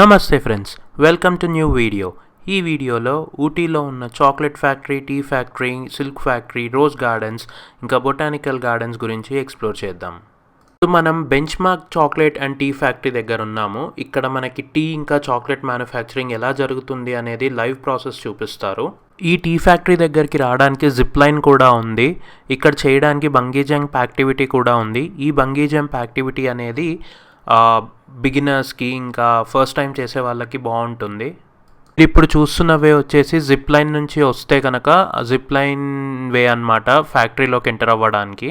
నమస్తే friends, welcome to new video. ఈ వీడియోలో ఊటీలో ఉన్న chocolate factory, tea factory, silk factory, rose gardens ఇంకా బొటానికల్ గార్డెన్స్ గురించి ఎక్స్ప్లోర్ చేద్దాం. మనం benchmark chocolate and tea factory దగ్గర ఉన్నాము. ఇక్కడ మనకి టీ ఇంకా చాక్లెట్ మ్యానుఫ్యాక్చరింగ్ ఎలా జరుగుతుంది అనేది లైవ్ ప్రాసెస్ చూపిస్తారు. ఈ టీ ఫ్యాక్టరీ దగ్గరికి రావడానికి జిప్ లైన్ కూడా ఉంది. ఇక్కడ చేయడానికి బంగీ జంప్ యాక్టివిటీ కూడా ఉంది. ఈ బంగీ జంప్ యాక్టివిటీ అనేది బిగినర్స్కి ఇంకా ఫస్ట్ టైం చేసే వాళ్ళకి బాగుంటుంది. ఇప్పుడు చూస్తున్నవే వచ్చేసి జిప్ లైన్ నుంచి వస్తే కనుక జిప్ లైన్ వే అన్నమాట ఫ్యాక్టరీలోకి ఎంటర్ అవ్వడానికి.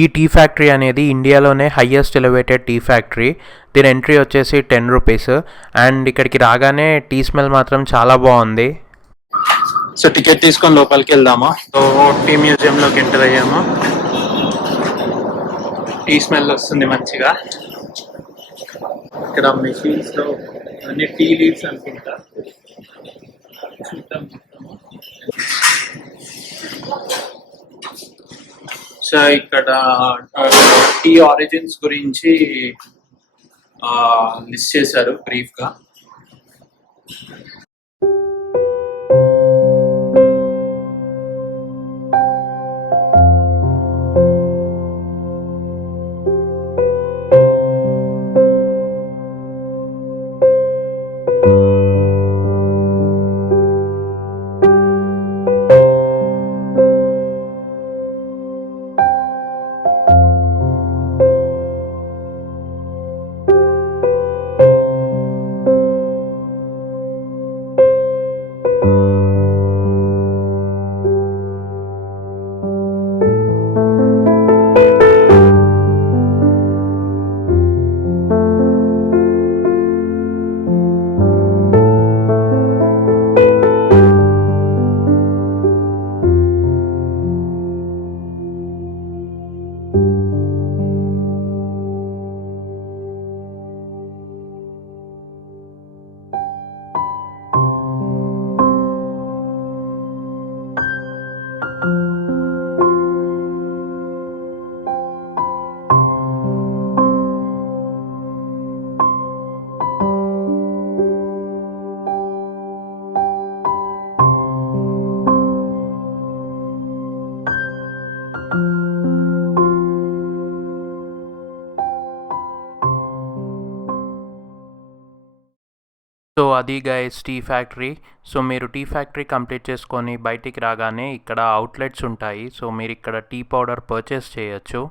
ఈ టీ ఫ్యాక్టరీ అనేది ఇండియాలోనే హయ్యెస్ట్ ఎలివేటెడ్ టీ ఫ్యాక్టరీ. దీని ఎంట్రీ వచ్చేసి 10 రూపీస్. అండ్ ఇక్కడికి రాగానే టీ స్మెల్ మాత్రం చాలా బాగుంది. సో టికెట్ తీసుకొని లోపలికి వెళ్దాము. సో టీ మ్యూజియంలోకి ఎంటర్ అయ్యాము. టీ స్మెల్ వస్తుంది మంచిగా. ఇక్కడ మెషిన్స్ లో అన్ని టీ లీవ్స్ అనుకుంటా. సో ఇక్కడ టీ ఆరిజిన్స్ గురించి లిస్ట్ చేశారు బ్రీఫ్ గా. సో అది గైస్ టీ ఫ్యాక్టరీ. సో మీరు టీ ఫ్యాక్టరీ కంప్లీట్ చేసుకొని బయటికి రాగానే ఇక్కడ అవుట్లెట్స్ ఉంటాయి. సో మీరు ఇక్కడ టీ పౌడర్ పర్చేస్ చేయొచ్చు.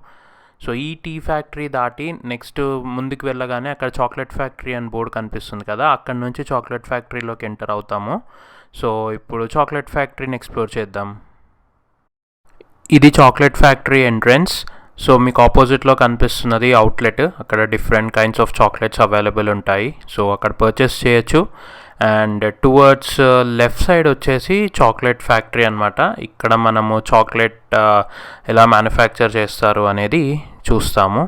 సో ఈ టీ ఫ్యాక్టరీ దాటి నెక్స్ట్ ముందుకు వెళ్ళగానే అక్కడ చాక్లెట్ ఫ్యాక్టరీ అని బోర్డు కనిపిస్తుంది కదా, అక్కడ నుంచి చాక్లెట్ ఫ్యాక్టరీలోకి ఎంటర్ అవుతాము. సో ఇప్పుడు చాక్లెట్ ఫ్యాక్టరీని ఎక్స్ప్లోర్ చేద్దాం. ఇది చాక్లెట్ ఫ్యాక్టరీ ఎంట్రన్స్. సో మీకు ఆపోజిట్లో కనిపిస్తున్నది అవుట్లెట్. అక్కడ different kinds of chocolates available ఉంటాయి. సో అక్కడ పర్చేస్ చేయొచ్చు. అండ్ టువర్డ్స్ లెఫ్ట్ సైడ్ వచ్చేసి చాక్లెట్ ఫ్యాక్టరీ అనమాట. ఇక్కడ మనము చాక్లెట్ ఎలా మ్యానుఫ్యాక్చర్ చేస్తారు అనేది చూస్తాము.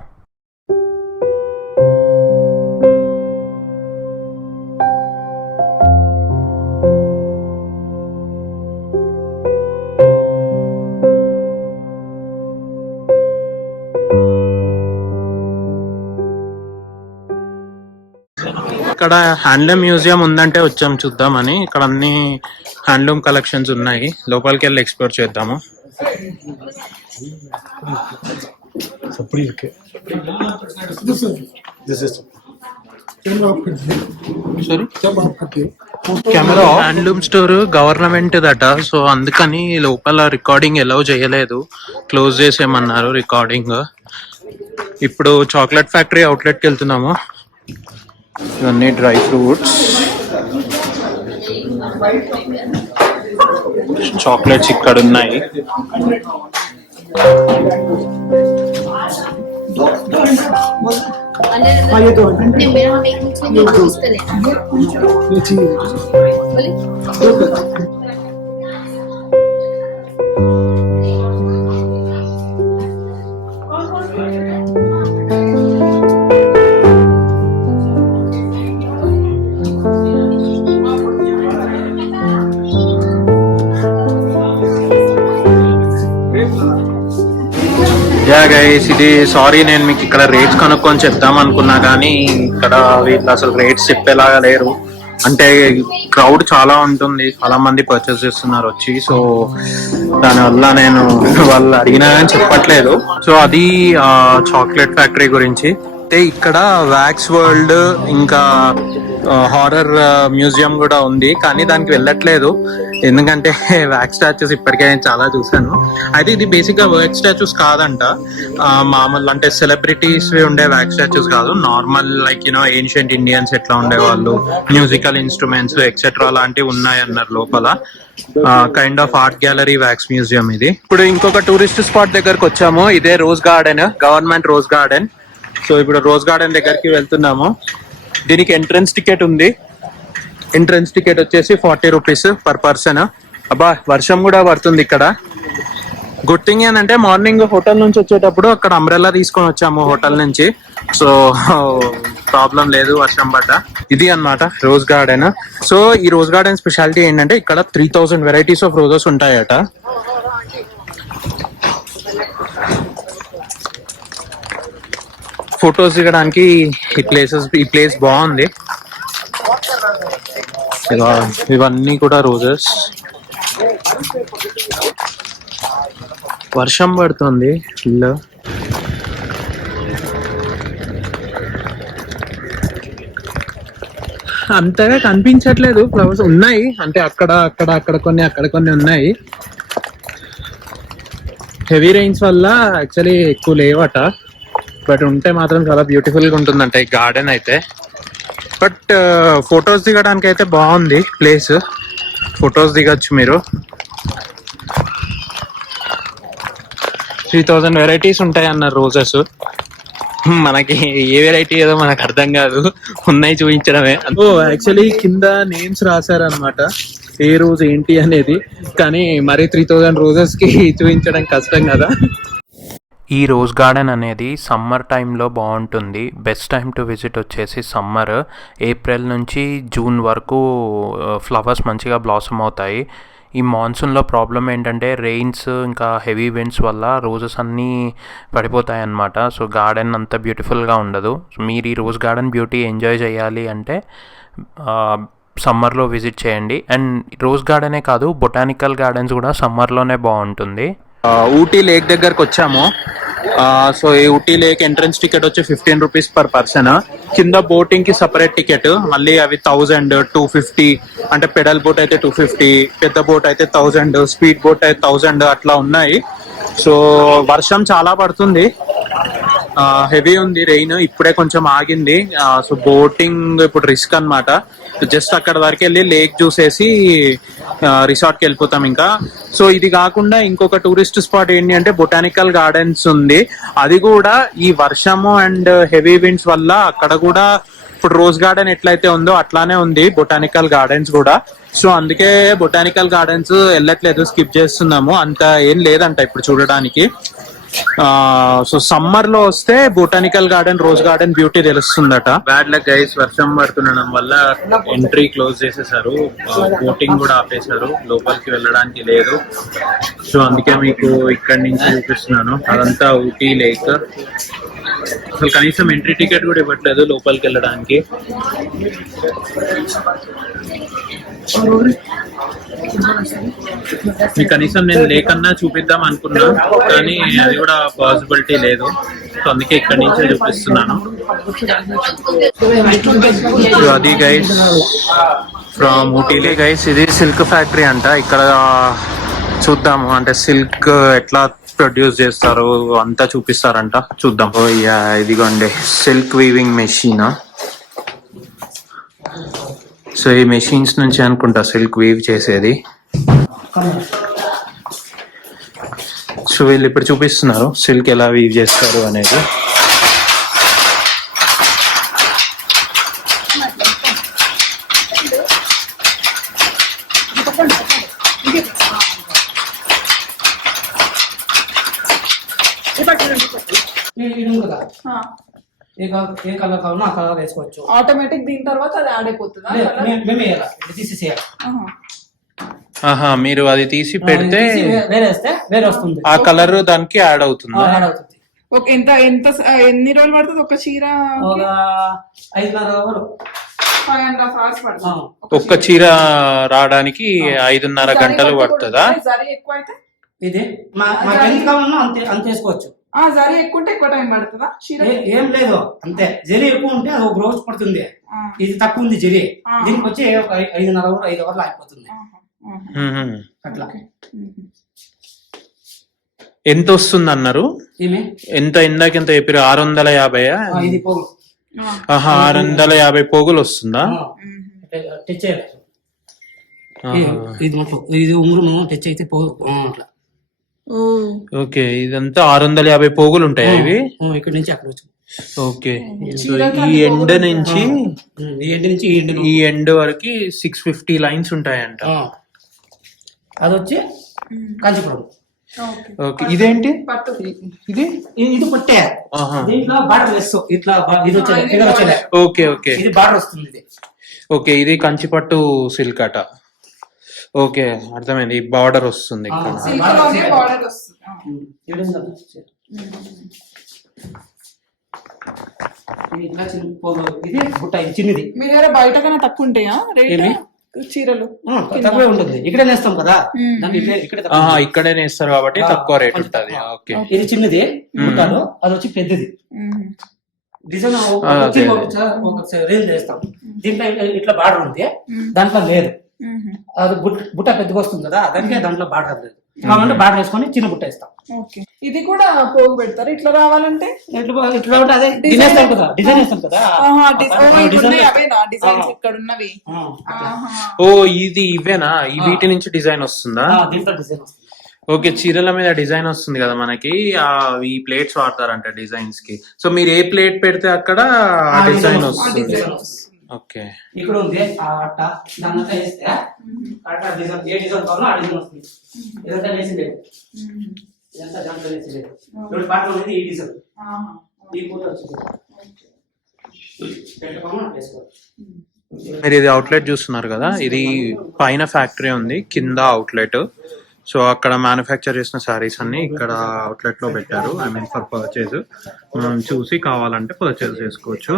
ఇక్కడ హ్యాండ్లూమ్ మ్యూజియం ఉందంటే వచ్చాము చూద్దామని. ఇక్కడ అన్ని హ్యాండ్లూమ్ కలెక్షన్స్ ఉన్నాయి. లోపలికి వెళ్ళి ఎక్స్ప్లోర్ చేద్దాము. Camera handloom store government that. So అందుకని లోపల రికార్డింగ్ ఎలౌ చేయలేదు, క్లోజ్ చేసేయమన్నారు రికార్డింగ్. ఇప్పుడు చాక్లెట్ ఫ్యాక్టరీ అవుట్లెట్కి వెళ్తున్నాము. ఇవన్నీ డ్రై ఫ్రూట్స్, చాక్లెట్స్ ఇక్కడ ఉన్నాయి. గైస్ ఇది సారీ, నేను మీకు ఇక్కడ రేట్స్ కనుక్కొని చెప్దాం అనుకున్నా కానీ ఇక్కడ వీళ్ళు అసలు రేట్స్ చెప్పేలాగా లేరు. అంటే క్రౌడ్ చాలా ఉంటుంది, చాలా మంది పర్చేస్ చేస్తున్నారు వచ్చి. సో దానివల్ల నేను వాళ్ళు అడిగినా కానీ చెప్పట్లేదు. సో అది చాక్లెట్ ఫ్యాక్టరీ గురించి. అయితే ఇక్కడ వ్యాక్స్ వరల్డ్ ఇంకా హారర్ మ్యూజియం కూడా ఉంది, కానీ దానికి వెళ్ళట్లేదు ఎందుకంటే వ్యాక్స్ స్టాచ్యూస్ ఇప్పటికే నేను చాలా చూసాను. అయితే ఇది బేసిక్ గా వ్యాక్స్ స్టాచ్యూస్ కాదంట, మామూలు అంటే సెలబ్రిటీస్ ఉండే వ్యాక్స్ స్టాచ్యూస్ కాదు, నార్మల్ లైక్ ఏన్షియంట్ ఇండియన్స్ ఎట్లా ఉండేవాళ్ళు, మ్యూజికల్ ఇన్స్ట్రుమెంట్స్ ఎక్సెట్రా లాంటివి ఉన్నాయన్నారు లోపల. Kind of art gallery wax museum ఇది. ఇప్పుడు ఇంకొక టూరిస్ట్ స్పాట్ దగ్గరకు వచ్చాము, ఇదే rose garden, government rose garden. So ఇప్పుడు రోజ్ గార్డెన్ దగ్గరికి వెళ్తున్నాము. దీనికి ఎంట్రన్స్ టికెట్ ఉంది. ఎంట్రన్స్ టికెట్ వచ్చేసి 40 రూపీస్ పర్ పర్సన్. అబ్బా వర్షం కూడా పడుతుంది ఇక్కడ. గుడ్ థింగ్ ఏంటంటే మార్నింగ్ హోటల్ నుంచి వచ్చేటప్పుడు అక్కడ అంబ్రెల్లా తీసుకొని వచ్చాము హోటల్ నుంచి, సో ప్రాబ్లం లేదు వర్షం పడ్డ. ఇది అన్నమాట రోజ్ గార్డెన్. సో ఈ రోజ్ గార్డెన్ స్పెషాలిటీ ఏంటంటే ఇక్కడ 3000 వెరైటీస్ ఆఫ్ రోజెస్ ఉంటాయట. ఫొటోస్ దిగడానికి ఈ ప్లేస్ బాగుంది. ఇవన్నీ కూడా రోజెస్. వర్షం పడుతుంది ఫుల్. అంతగా కనిపించట్లేదు, ఫ్లవర్స్ ఉన్నాయి అంటే అక్కడ కొన్ని ఉన్నాయి. హెవీ రైన్స్ వల్ల యాక్చువల్లీ ఎక్కువ లేవట, బట్ ఉంటే మాత్రం చాలా బ్యూటిఫుల్ గా ఉంటుందంట ఈ గార్డెన్ అయితే. బట్ ఫొటోస్ దిగడానికి అయితే బాగుంది ప్లేస్, ఫొటోస్ దిగచ్చు మీరు. 3000 వెరైటీస్ ఉంటాయి అన్నారు రోజెస్. మనకి ఏ వెరైటీ ఏదో మనకు అర్థం కాదు, ఉన్నాయి చూపించడమే. యాక్చువల్లీ కింద నేమ్స్ రాశారనమాట, ఏ రోజు ఏంటి అనేది, కానీ మరి 3000 రోజెస్ కి చూపించడం కష్టం కదా. ఈ రోజ్ గార్డెన్ అనేది సమ్మర్ టైంలో బాగుంటుంది. బెస్ట్ టైం టు విజిట్ వచ్చేసి సమ్మర్, ఏప్రిల్ నుంచి జూన్ వరకు ఫ్లవర్స్ మంచిగా బ్లాసమ్ అవుతాయి. ఈ మాన్సూన్లో ప్రాబ్లం ఏంటంటే రెయిన్స్ ఇంకా హెవీ విండ్స్ వల్ల రోజెస్ అన్నీ పడిపోతాయి అన్నమాట. సో గార్డెన్ అంత బ్యూటిఫుల్గా ఉండదు. మీరు ఈ రోజ్ గార్డెన్ బ్యూటీ ఎంజాయ్ చేయాలి అంటే సమ్మర్లో విజిట్ చేయండి. అండ్ రోజ్ గార్డెనే కాదు, బొటానికల్ గార్డెన్స్ కూడా సమ్మర్లోనే బాగుంటుంది. ఊటీ లేక్ దగ్గరకు వచ్చాము. సో ఈ ఊటీ లేక్ ఎంట్రన్స్ టికెట్ వచ్చి 15 రూపీస్ పర్ పర్సన్. కింద బోటింగ్ కి సపరేట్ టికెట్, మళ్ళీ అవి 1000, 250, అంటే పెడల్ బోట్ అయితే 250, పెద్ద బోట్ అయితే 1000, స్పీడ్ బోట్ అయితే 1000 అట్లా ఉన్నాయి. సో వర్షం చాలా పడుతుంది, హెవీ ఉంది రెయిన్, ఇప్పుడే కొంచెం ఆగింది. సో బోటింగ్ ఇప్పుడు రిస్క్ అన్నమాట. జస్ట్ అక్కడ వరకు వెళ్ళి లేక్ చూసేసి రిసార్ట్కి వెళ్ళిపోతాం ఇంకా. సో ఇది కాకుండా ఇంకొక టూరిస్ట్ స్పాట్ ఏంటి అంటే బొటానికల్ గార్డెన్స్ ఉంది. అది కూడా ఈ వర్షము అండ్ హెవీ విండ్స్ వల్ల అక్కడ కూడా ఇప్పుడు రోజ్ గార్డెన్ ఎట్లయితే ఉందో అట్లానే ఉంది బొటానికల్ గార్డెన్స్ కూడా. సో అందుకే బొటానికల్ గార్డెన్స్ వెళ్ళట్లేదు, స్కిప్ చేస్తున్నాము. అంత ఏం లేదంట ఇప్పుడు చూడడానికి. సో సమ్మర్ లో వస్తే botanical garden, rose garden beauty తెలుస్తుందట. బ్యాడ్ లక్ గైస్, వర్షం పడుతుండడం వల్ల ఎంట్రీ క్లోజ్ చేసేసారు, బోటింగ్ కూడా ఆపేశారు, లోపలికి వెళ్ళడానికి లేదు. సో అందుకే మీకు ఇక్కడి నుంచి చూపిస్తున్నాను. అదంతా ఊటీ లేక్. అసలు కనీసం ఎంట్రీ టికెట్ కూడా ఇవ్వట్లేదు లోపలికి వెళ్ళడానికి. మీకు కనీసం నేను లేకన్నా చూపిద్దాం అనుకున్నా, కానీ అది కూడా పాసిబిలిటీ లేదు. సో అందుకే ఇక్కడి నుంచే చూపిస్తున్నాను. అది గైస్ ఫ్రమ్ ఊటీ గైస్. ఇది సిల్క్ ఫ్యాక్టరీ అంట. ఇక్కడ చూద్దాము, అంటే సిల్క్ ఎట్లా ప్రొడ్యూస్ చేస్తారు అంతా చూపిస్తారంట, చూద్దాం. ఇదిగోండి సిల్క్ వీవింగ్ మెషిన్. సో ఈ మెషిన్స్ నుంచి అనుకుంటా సిల్క్ వీవ్ చేసేది. సో వీళ్ళు ఇప్పుడు చూపిస్తున్నారు సిల్క్ ఎలా వీవ్ చేస్తారు అనేది. ఏ కలర్ కావాలో ఆ కలర్ వేసుకోవచ్చు. ఆటోమేటిక్ దీని తర్వాత అది యాడ్ అయిపోతుందా? మీరు అది తీసి పెడితే వేరే వస్తే వేరే వస్తుంది, ఆ కలర్ దానికి యాడ్ అవుతుంది. ఎంత ఎంత ఎన్ని రోజులు పడుతుంది ఒక చీర? ఒక 5:30 hours. 5.5 hours పడుతుంది ఒక్క చీర రావడానికి 5:30 గంటలు పడుతుందా? జరీ ఎక్కువ అయితే ఇది మాకు ఎంత కావాలన్నా అంతే అంత వేసుకోవచ్చు. జరీ ఎక్కువ ఉంటే ఎక్కువ టైం పడుతుందా చీర? ఏం లేదు, అంతే. జరీ ఎక్కువ ఉంటే అది ఒక రోజు పడుతుంది. ఇది తక్కువ ఉంది జరీ, దీనికి వచ్చి ఒక 5:30 hours 5 hours అయిపోతుంది అట్లా. ఎంత వస్తుంది అన్నారు? ఏమి ఎంత ఇందాక ఎంత చెప్పారు? 650? ఇది పోగు 650 పోగులు వస్తుందా? టచ్ చేయాలి ఇది మొత్తం, ఇది ఉంగరం టచ్ అయితే పోగు అట్లా. ఓకే, ఇదంతా 650 పోగులు ఉంటాయి ఇవి ఇక్కడ నుంచి అక్కడ వచ్చి. ఓకే, సో ఈ ఎండ్ నుంచి ఈ ఎండ్ వరకు 650 లైన్స్ ఉంటాయంట. అది వచ్చి కాంచీపురం. ఓకే, ఇదేంటి? ఇది ఇది పట్టే దీంట్లో బార్డర్ లెస్ ఇట్లా ఇది వచ్చేది. ఓకే ఓకే, ఇది బార్డర్ వస్తుంది. ఇది ఓకే, ఇది కంచిపట్టు సిల్క్ అట. ఓకే, అర్థమైంది. బార్డర్ వస్తుంది ఇక్కడ. ఇది బుట్ట, ఇది చిన్నది. మీ దగ్గర బయట కన్నా తక్కువ ఉంటాయా చీరలు? తక్కువే ఉంటుంది, ఇక్కడే నేస్తాం కదా. ఇక్కడే నేస్తారు కాబట్టి తక్కువ రేట్ ఉంటుంది. ఓకే, ఇది చిన్నది బుట్టలు, అది వచ్చి పెద్దది డిజైన్. ఒక రేంజ్ వేస్తాం. దీంట్లో ఇట్లా బార్డర్ ఉంది, దాంట్లో లేదు. అది బుట్ట పెద్దగా వస్తుంది కదా, దానికే దాంట్లో బార్డర్ లేదు. కావాలంటే బార్డర్ వేసుకొని చిన్న బుట్ట ఇస్తాం. ఇది కూడా పోగు పెడతారు ఇట్లా రావాలంటే? ఇట్లా ఉంటే అదే డిజైన్ వేస్తాం కదా, డిజైన్ వేస్తాం కదా. ఓ, ఇది ఇవేనా? వీటి నుంచి డిజైన్ వస్తుందా? దీంట్లో డిజైన్ వస్తుంది. ఓకే, చీరల మీద డిజైన్ వస్తుంది కదా మనకి, ఈ ప్లేట్స్ వాడతారంట డిజైన్స్ కి. సో మీరు ఏ ప్లేట్ పెడితే అక్కడ డిజైన్ వస్తుంది. ఓకే, ఇక్కడ ఉంది అట్ట, దాంట్లో వేస్తే అట్ట డిజైన్, ఏ డిజైన్ కావాలో ఆ డిజైన్ వస్తుంది. ఇదంతా వేసిందే, ఇదంతా దాంట్లో వేసిందే. ఇప్పుడు పాటలు అనేది ఈ డిజైన్, ఈ పూట వచ్చింది. మీరు ఇది అవుట్లెట్ చూస్తున్నారు కదా, ఇది పైన ఫ్యాక్టరీ ఉంది, కింద అవుట్లెట్. సో అక్కడ మ్యానుఫ్యాక్చర్ చేసిన శారీస్ అన్ని ఇక్కడ అవుట్లెట్ లో పెట్టారు. I mean for purchase. మనం చూసి కావాలంటే పర్చేజ్ చేసుకోవచ్చు.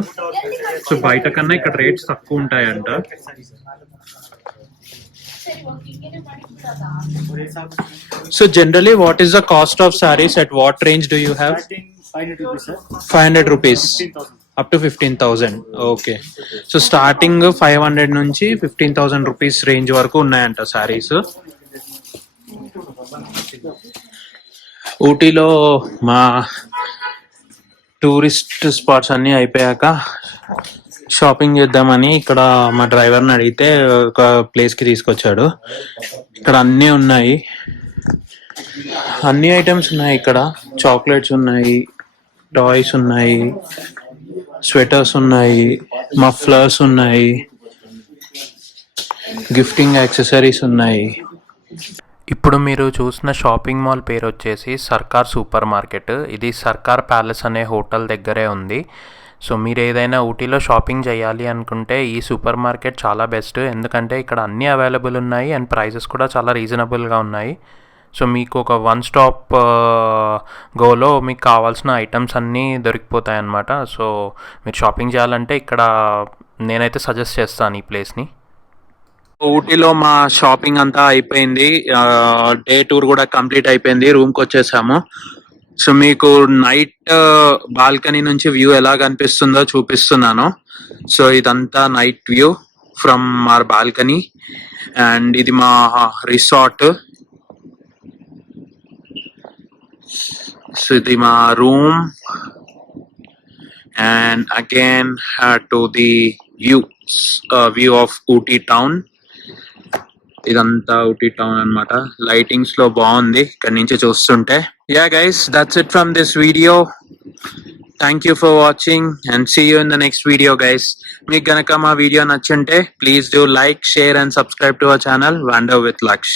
సో బయట కన్నా ఇక్కడ రేట్స్ తక్కువ ఉంటాయంట. So generally what is the cost of saris? At what range do you have? 500 rupees up to 15,000. Okay, so starting 500 నుంచి 15,000 రూపీస్ రేంజ్ వరకు ఉన్నాయంట శారీస్. ఊటీలో మా టూరిస్ట్ స్పాట్స్ అన్నీ అయిపోయాక షాపింగ్ చేద్దామని ఇక్కడ మా డ్రైవర్ని అడిగితే ఒక ప్లేస్కి తీసుకొచ్చాడు. ఇక్కడ అన్నీ ఉన్నాయి, అన్ని ఐటమ్స్ ఉన్నాయి ఇక్కడ. చాక్లెట్స్ ఉన్నాయి, టాయ్స్ ఉన్నాయి, స్వెటర్స్ ఉన్నాయి, మఫ్లర్స్ ఉన్నాయి, గిఫ్టింగ్ యాక్సెసరీస్ ఉన్నాయి. ఇప్పుడు మీరు చూసిన షాపింగ్ మాల్ పేరు వచ్చేసి సర్కార్ సూపర్ మార్కెట్. ఇది సర్కార్ ప్యాలెస్ అనే హోటల్ దగ్గరే ఉంది. సో మీరు ఏదైనా ఊటీలో షాపింగ్ చేయాలి అనుకుంటే ఈ సూపర్ మార్కెట్ చాలా బెస్ట్, ఎందుకంటే ఇక్కడ అన్నీ అవైలబుల్ ఉన్నాయి అండ్ ప్రైజెస్ కూడా చాలా రీజనబుల్గా ఉన్నాయి. సో మీకు ఒక వన్ స్టాప్ గోలో మీకు కావాల్సిన ఐటమ్స్ అన్నీ దొరికిపోతాయి అన్నమాట. సో మీరు షాపింగ్ చేయాలంటే ఇక్కడ నేనైతే సజెస్ట్ చేస్తాను ఈ ప్లేస్ని. ఊటీలో మా షాపింగ్ అంతా అయిపోయింది, డే టూర్ కూడా కంప్లీట్ అయిపోయింది, రూమ్కి వచ్చేసాము. సో మీకు నైట్ బాల్కనీ నుంచి వ్యూ ఎలా కనిపిస్తుందో చూపిస్తున్నాను. సో ఇదంతా night view from our balcony and ఇది మా రిసార్ట్. సో ఇది మా room and again to the view of Ooty town. ఇదంతా ఊటీ టౌన్ అన్నమాట. లైటింగ్స్ లో బాగుంది ఇక్కడ నుంచి చూస్తుంటే. Yeah guys, that's it from this video. Thank you for watching and see you in the next video guys. మీకు గనక మా వీడియో నచ్చుంటే please do like, share and subscribe to our channel wonder with lakh.